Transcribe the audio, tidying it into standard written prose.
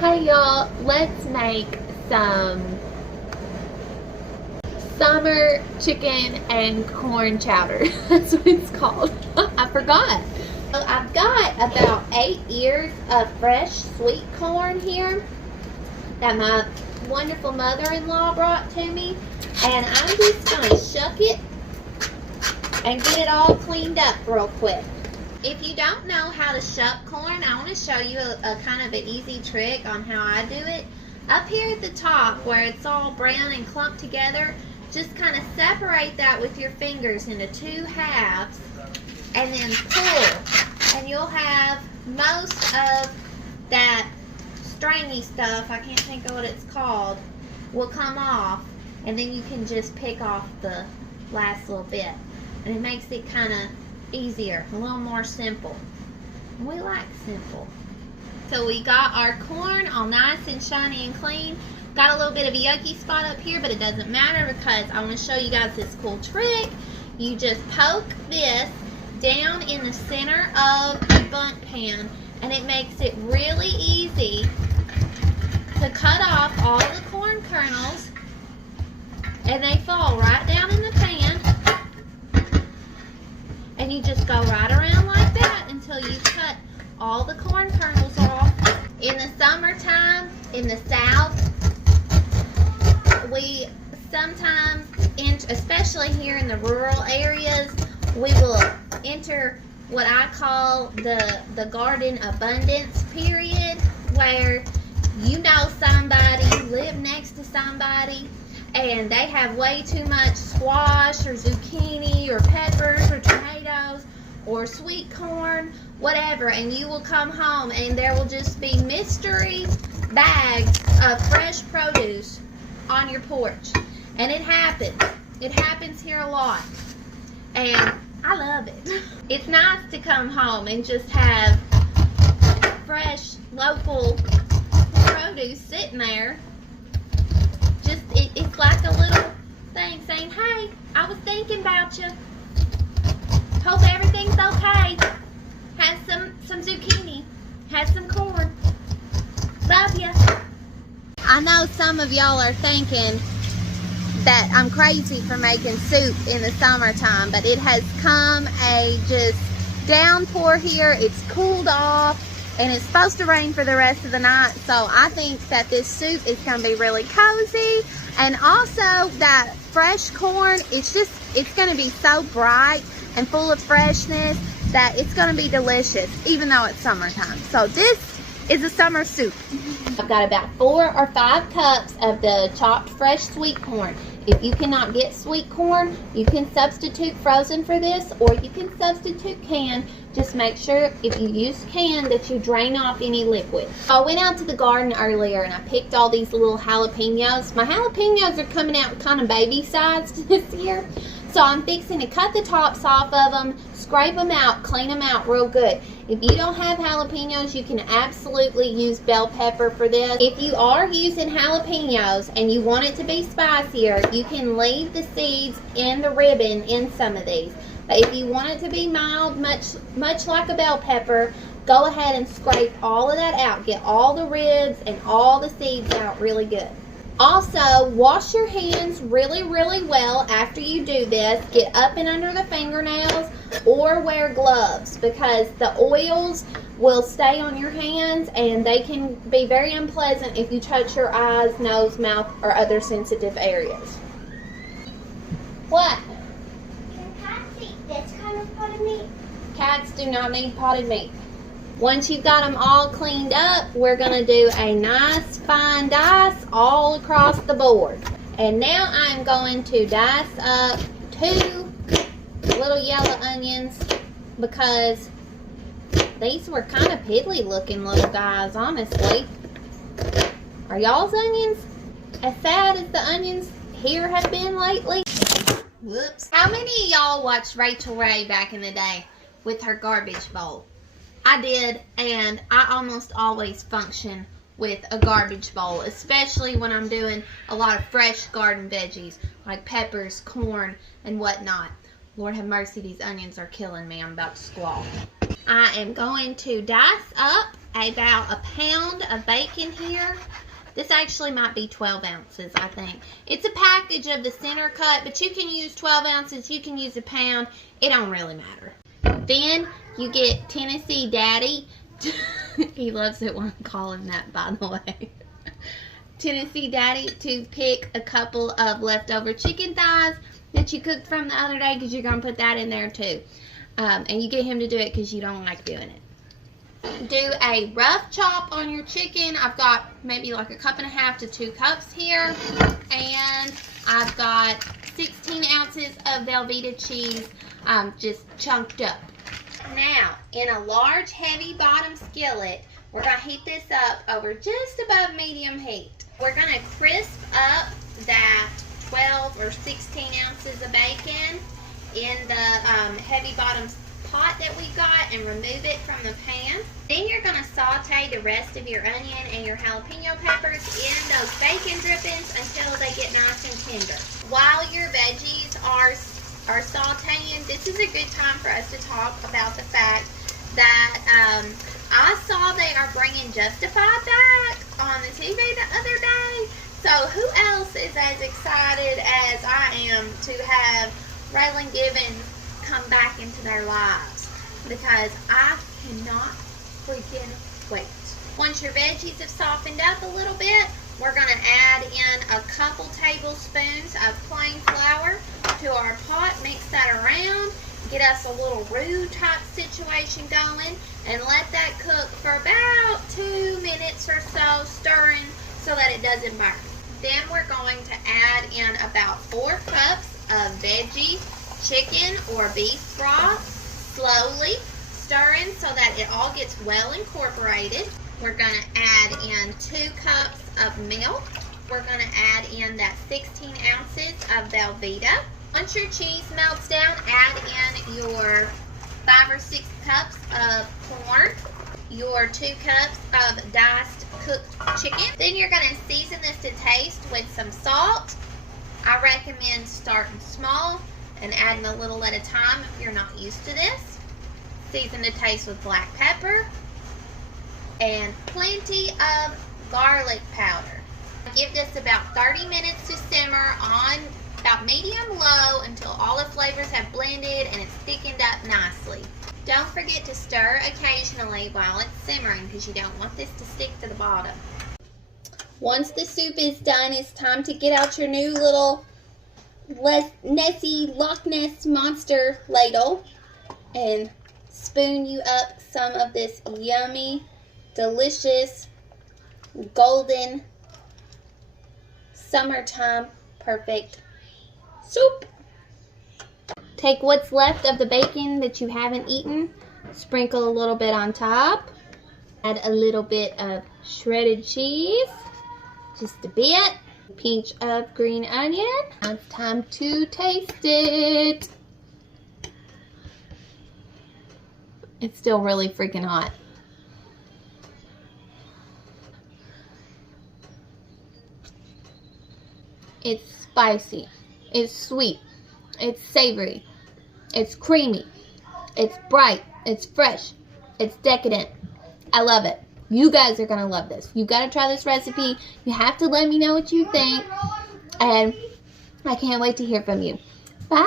Hey y'all, let's make some summer chicken and corn chowder. That's what it's called. I forgot. So I've got about 8 ears of fresh sweet corn here that my wonderful mother-in-law brought to me. And I'm just going to shuck it and get it all cleaned up real quick. If you don't know how to shuck corn, I want to show you a kind of an easy trick on how I do it. Up here at the top where it's all brown and clumped together, just kind of separate that with your fingers into 2 halves and then pull. And you'll have most of that stringy stuff, I can't think of what it's called, will come off. And then you can just pick off the last little bit. And it makes it kind of easier, a little more simple. We like simple. So we got our corn all nice and shiny and clean. Got a little bit of a yucky spot up here, but it doesn't matter because I want to show you guys this cool trick. You just poke this down in the center of the bundt pan, and it makes it really easy to cut off all the corn kernels, and they fall right down in the pan. And you just go right around like that until you cut all the corn kernels off. In the summertime, in the South, we sometimes, especially here in the rural areas, we will enter what I call the garden abundance period, where you know somebody, you live next to somebody, and they have way too much squash or zucchini or peppers or tomatoes or sweet corn, whatever, and you will come home and there will just be mystery bags of fresh produce on your porch. And it happens here a lot, and I love it. It's nice to come home and just have fresh local produce sitting there. It's like a little thing saying, hey, I was thinking about you. Hope everything's okay. Had some zucchini. Had some corn. Love you. I know some of y'all are thinking that I'm crazy for making soup in the summertime, but it has come a just downpour here. It's cooled off. And it's supposed to rain for the rest of the night, so I think that this soup is going to be really cozy. And also that fresh corn, it's going to be so bright and full of freshness that it's going to be delicious, even though it's summertime. So this is a summer soup. I've got about 4 or 5 cups of the chopped fresh sweet corn. If you cannot get sweet corn, you can substitute frozen for this, or you can substitute canned. Just make sure if you use canned that you drain off any liquid. I went out to the garden earlier and I picked all these little jalapenos. My jalapenos are coming out kind of baby sized this year. So I'm fixing to cut the tops off of them, scrape them out, clean them out real good. If you don't have jalapenos, you can absolutely use bell pepper for this. If you are using jalapenos and you want it to be spicier, you can leave the seeds in the ribbon in some of these. But if you want it to be mild, much like a bell pepper, go ahead and scrape all of that out. Get all the ribs and all the seeds out really good. Also, wash your hands really, really well after you do this. Get up and under the fingernails or wear gloves because the oils will stay on your hands and they can be very unpleasant if you touch your eyes, nose, mouth, or other sensitive areas. What? Can cats eat this kind of potted meat? Cats do not need potted meat. Once you've got them all cleaned up, we're going to do a nice fine dice all across the board. And now I'm going to dice up 2 little yellow onions because these were kind of piddly looking little guys, honestly. Are y'all's onions as sad as the onions here have been lately? Whoops. How many of y'all watched Rachel Ray back in the day with her garbage bowl? I did, and I almost always function with a garbage bowl, especially when I'm doing a lot of fresh garden veggies like peppers, corn, and whatnot. Lord have mercy, these onions are killing me. I'm about to squall. I am going to dice up about a pound of bacon here. This actually might be 12 ounces, I think. It's a package of the center cut, but you can use 12 ounces, you can use a pound. It don't really matter. Then you get Tennessee Daddy. He loves it when I call him that, by the way. Tennessee Daddy to pick a couple of leftover chicken thighs that you cooked from the other day, because you're going to put that in there too. And you get him to do it because you don't like doing it. Do a rough chop on your chicken. I've got maybe like 1.5 cups to 2 cups here. And I've got 16 ounces of Velveeta cheese just chunked up. Now, in a large heavy bottom skillet, we're going to heat this up over just above medium heat. We're going to crisp up that 12 or 16 ounces of bacon in the heavy bottom pot that we got and remove it from the pan. Then you're going to saute the rest of your onion and your jalapeno peppers in those bacon drippings until they get nice and tender. While your veggies are sauteing, this is a good time for us to talk about the fact that I saw they are bringing Justified back on the TV the other day. So who else is as excited as I am to have Raylan Givens come back into their lives? Because I cannot freaking wait. Once your veggies have softened up a little bit, we're going to add in a couple tablespoons of plain flour to our pot. Mix that around, get us a little roux type situation going, and let that cook for about 2 minutes or so, stirring so that it doesn't burn. Then we're going to add in about 4 cups of veggie, chicken, or beef broth, slowly stirring so that it all gets well incorporated. We're going to add in 2 cups of milk. We're going to add in that 16 ounces of Velveeta. Once your cheese melts down, add in your 5 or 6 cups of corn, your 2 cups of diced cooked chicken. Then you're going to season this to taste with some salt. I recommend starting small and adding a little at a time if you're not used to this. Season to taste with black pepper and plenty of garlic powder. Give this about 30 minutes to simmer on about medium-low until all the flavors have blended and it's thickened up nicely. Don't forget to stir occasionally while it's simmering because you don't want this to stick to the bottom. Once the soup is done, it's time to get out your new little Nessie Loch Ness Monster ladle and spoon you up some of this yummy, delicious, golden, summertime perfect soup. Take what's left of the bacon that you haven't eaten, sprinkle a little bit on top, add a little bit of shredded cheese, just a bit, pinch of green onion. Now it's time to taste it. It's still really freaking hot. It's spicy, it's sweet, it's savory, it's creamy, it's bright, it's fresh, it's decadent. I love it. You guys are going to love this. You got to try this recipe. You have to let me know what you think. And I can't wait to hear from you. Bye.